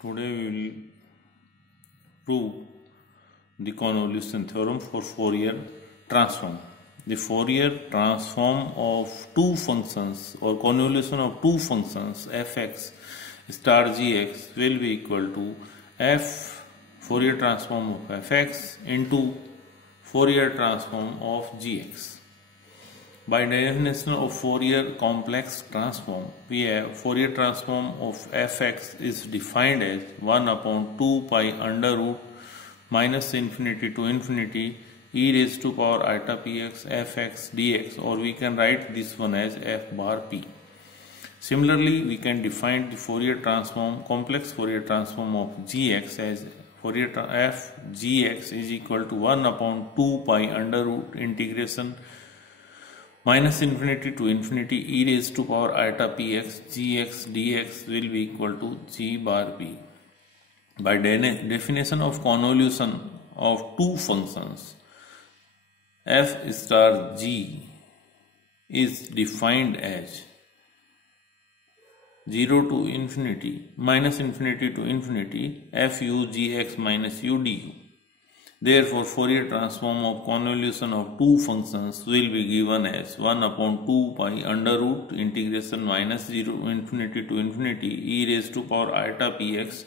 Today we will prove the convolution theorem for Fourier transform. The Fourier transform of two functions or convolution of two functions fx star gx will be equal to f Fourier transform of fx into Fourier transform of gx. By definition of Fourier complex transform, we have Fourier transform of fx is defined as 1 upon 2 pi under root minus infinity to infinity e raised to power iota px fx dx, or we can write this one as f bar p. Similarly, we can define the Fourier transform, complex Fourier transform of gx as Fourier f gx is equal to 1 upon 2 pi under root integration minus infinity to infinity e raised to power iota px gx dx will be equal to g bar p. By definition of convolution of two functions, f star g is defined as 0 to infinity minus infinity to infinity fu gx minus u du. Therefore, Fourier transform of convolution of two functions will be given as 1 upon 2 pi under root integration minus 0 infinity to infinity e raised to power iota px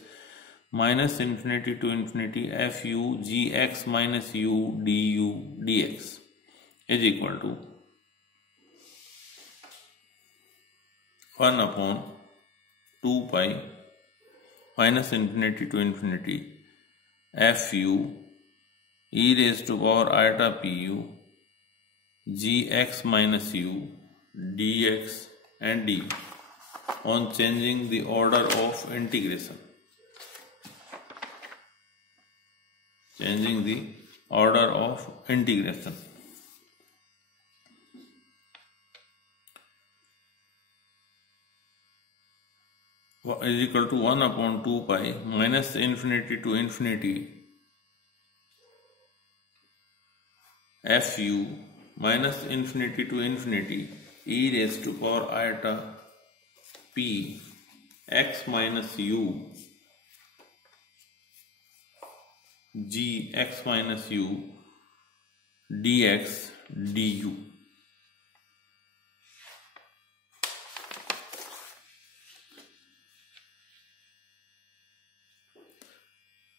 minus infinity to infinity fu gx minus u du dx is equal to 1 upon 2 pi minus infinity to infinity fu e raised to power iota pu gx minus u dx and du on changing the order of integration. Changing the order of integration. Is equal to 1 upon 2 pi minus infinity to infinity fu minus infinity to infinity e raised to power iota p x minus u g x minus u dx du.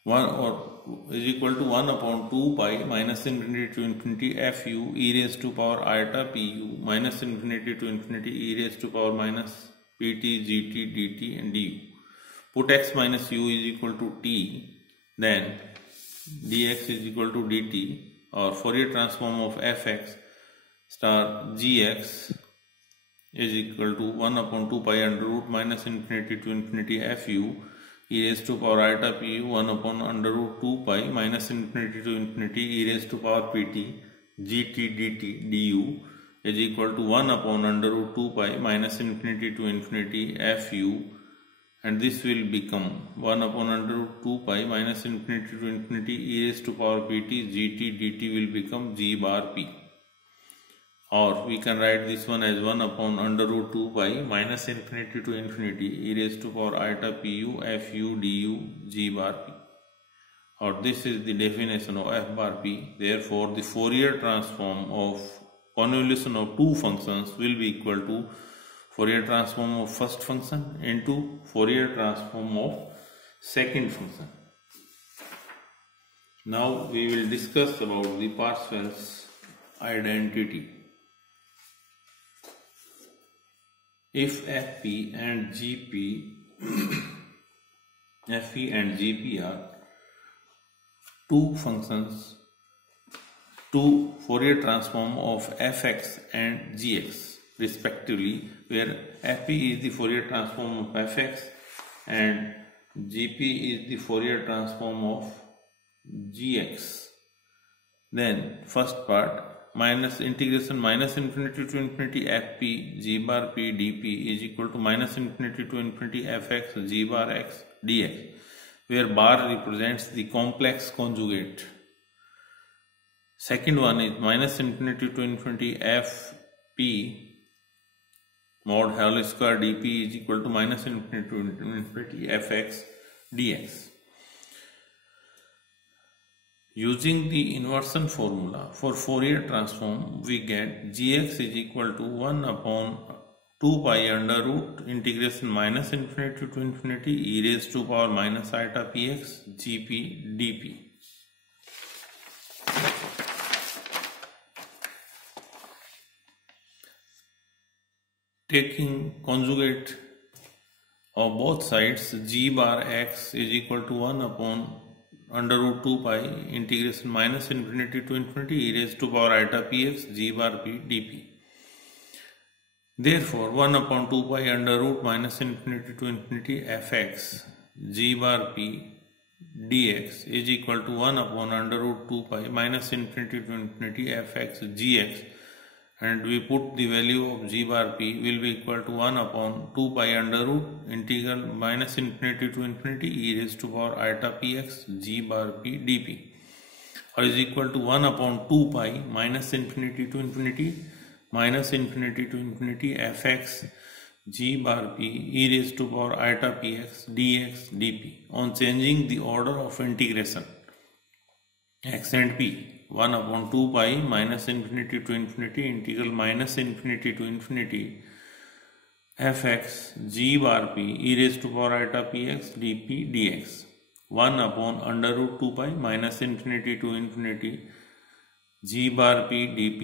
One or is equal to 1 upon 2 pi minus infinity to infinity fu e raised to power iota pu minus infinity to infinity e raised to power minus pt gt dt and du. Put x minus u is equal to t, then dx is equal to dt, or Fourier transform of fx star gx is equal to 1 upon 2 pi under root minus infinity to infinity fu e raised to power iota pu 1 upon under root 2 pi minus infinity to infinity e raised to power pt gt dt du is equal to 1 upon under root 2 pi minus infinity to infinity fu, and this will become 1 upon under root 2 pi minus infinity to infinity e raised to power pt gt dt will become g bar p. Or we can write this one as 1 upon under root 2 pi minus infinity to infinity e raised to power iota pu fu du g bar p. Or this is the definition of f bar p. Therefore, the Fourier transform of convolution of two functions will be equal to Fourier transform of first function into Fourier transform of second function. Now we will discuss about the Parseval's identity. If fp and gp fp and gp are two functions, two Fourier transform of fx and gx respectively, where fp is the Fourier transform of fx and gp is the Fourier transform of gx, then first part minus integration minus infinity to infinity fp g bar p dp is equal to minus infinity to infinity fx g bar x dx, where bar represents the complex conjugate. Second one is minus infinity to infinity fp mod whole square dp is equal to minus infinity to infinity fx dx. Using the inversion formula for Fourier transform, we get gx is equal to 1 upon 2 pi under root integration minus infinity to infinity e raised to power minus iota px gp dp. Taking conjugate of both sides, g bar x is equal to 1 upon under root 2 pi integration minus infinity to infinity e raised to power iota px g bar p dp. Therefore, 1 upon 2 pi under root minus infinity to infinity fx g bar p dx is equal to 1 upon under root 2 pi minus infinity to infinity fx gx, and we put the value of g bar p will be equal to 1 upon 2 pi under root integral minus infinity to infinity e raised to power iota px g bar p dp, or is equal to 1 upon 2 pi minus infinity to infinity fx g bar p e raised to power iota px dx dp. On changing the order of integration x and p, 1 upon 2 pi minus infinity to infinity integral minus infinity to infinity fx g bar p e raised to power iota px dp dx. 1 upon under root 2 pi minus infinity to infinity g bar p dp,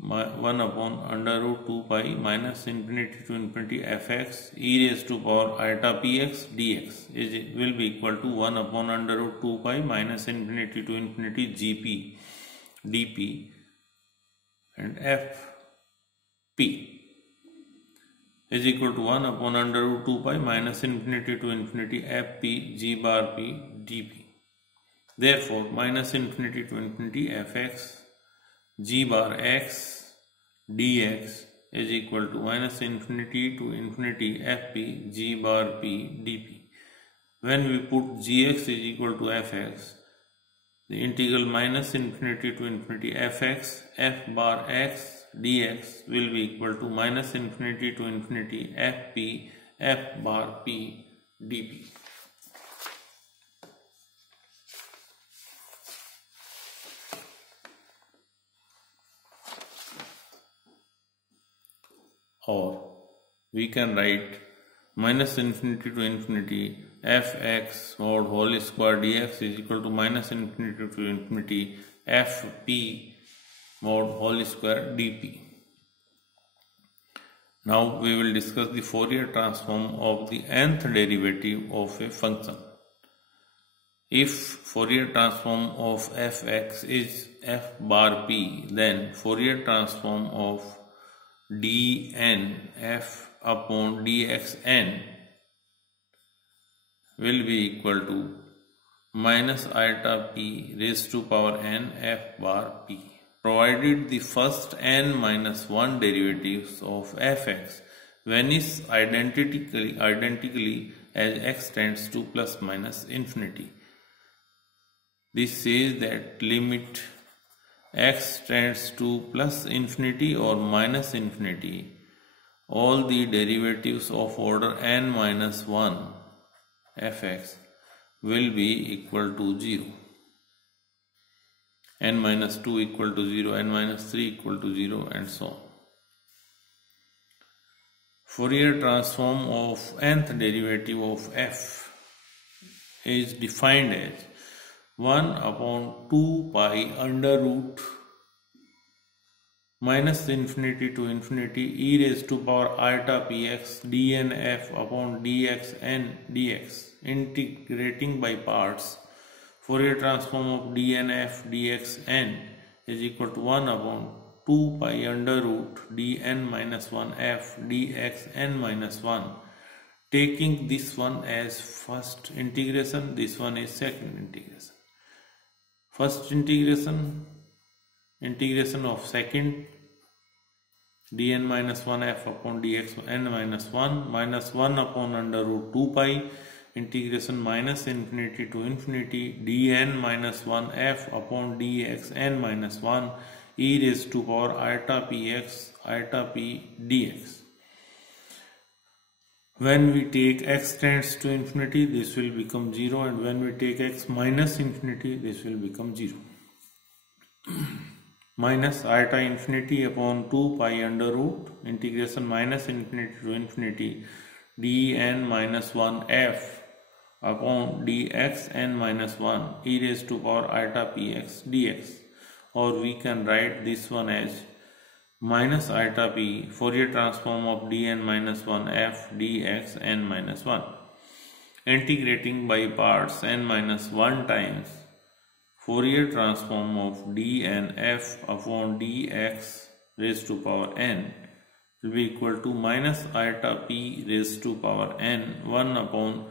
1 upon under root 2 pi minus infinity to infinity fx e raised to power iota px dx will be equal to 1 upon under root 2 pi minus infinity to infinity gp dp, and fp is equal to 1 upon under root 2 pi minus infinity to infinity fp g bar p dp. Therefore, minus infinity to infinity fx g bar x dx is equal to minus infinity to infinity fp g bar p dp. When we put gx is equal to fx, the integral minus infinity to infinity fx f bar x dx will be equal to minus infinity to infinity fp f bar p dp. Or we can write minus infinity to infinity fx mod whole square dx is equal to minus infinity to infinity fp mod whole square dp. Now we will discuss the Fourier transform of the nth derivative of a function. If Fourier transform of fx is f bar p, then Fourier transform of dn f upon dxn will be equal to minus iota p raised to power n f bar p, provided the first n minus 1 derivatives of fx vanish identically as x tends to plus minus infinity. This says that limit x tends to plus infinity or minus infinity, all the derivatives of order n minus 1 fx will be equal to 0, n minus 2 equal to 0, n minus 3 equal to 0, and so on. Fourier transform of nth derivative of f is defined as 1 upon 2 pi under root minus infinity to infinity e raised to power iota px dn f upon dxn dx. Integrating by parts, Fourier transform of dn f dxn is equal to 1 upon 2 pi under root dn minus 1 f dxn minus 1. Taking this one as first integration, this one is second integration. First integration of second dn minus 1 f upon dxn minus 1 minus 1 upon under root 2 pi integration minus infinity to infinity dn minus 1 f upon dxn minus 1 e raised to power iota px iota p dx. When we take x tends to infinity, this will become 0, and when we take x minus infinity, this will become 0. Minus iota infinity upon 2 pi under root integration minus infinity to infinity dn minus 1 f upon dxn minus 1 e raised to power iota px dx, or we can write this one as minus iota p Fourier transform of dn minus 1 f dx n minus 1, integrating by parts n minus 1 times Fourier transform of dn f upon dx raised to power n will be equal to minus iota p raised to power n 1 upon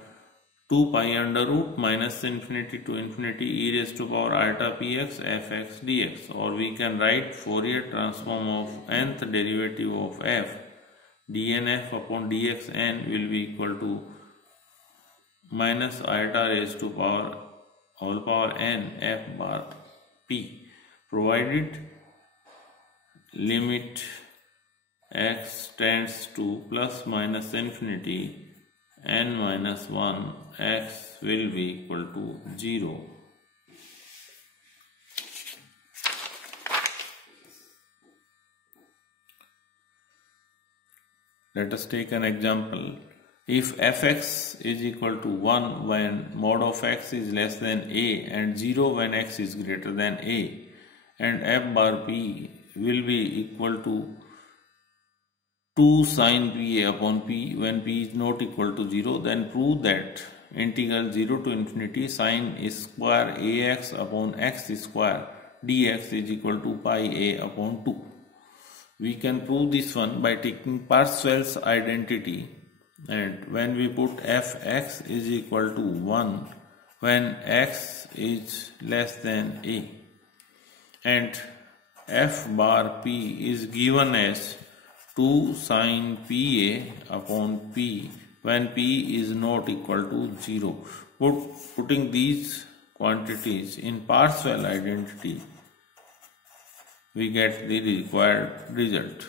2 pi under root minus infinity to infinity e raised to power iota px fx dx, or we can write Fourier transform of nth derivative of f dnf upon dxn will be equal to minus iota raised to power all power n f bar p, provided limit x tends to plus minus infinity n minus 1 x will be equal to 0. Let us take an example. If fx is equal to 1 when mod of x is less than a and 0 when x is greater than a, and f bar p will be equal to 2 sin pa upon p when p is not equal to 0, then prove that integral 0 to infinity sin square ax upon x square dx is equal to pi a upon 2. We can prove this one by taking Parseval's identity, and when we put fx is equal to 1 when x is less than a, and f bar p is given as 2 sin pa upon p when p is not equal to 0. Putting these quantities in Parseval identity, we get the required result.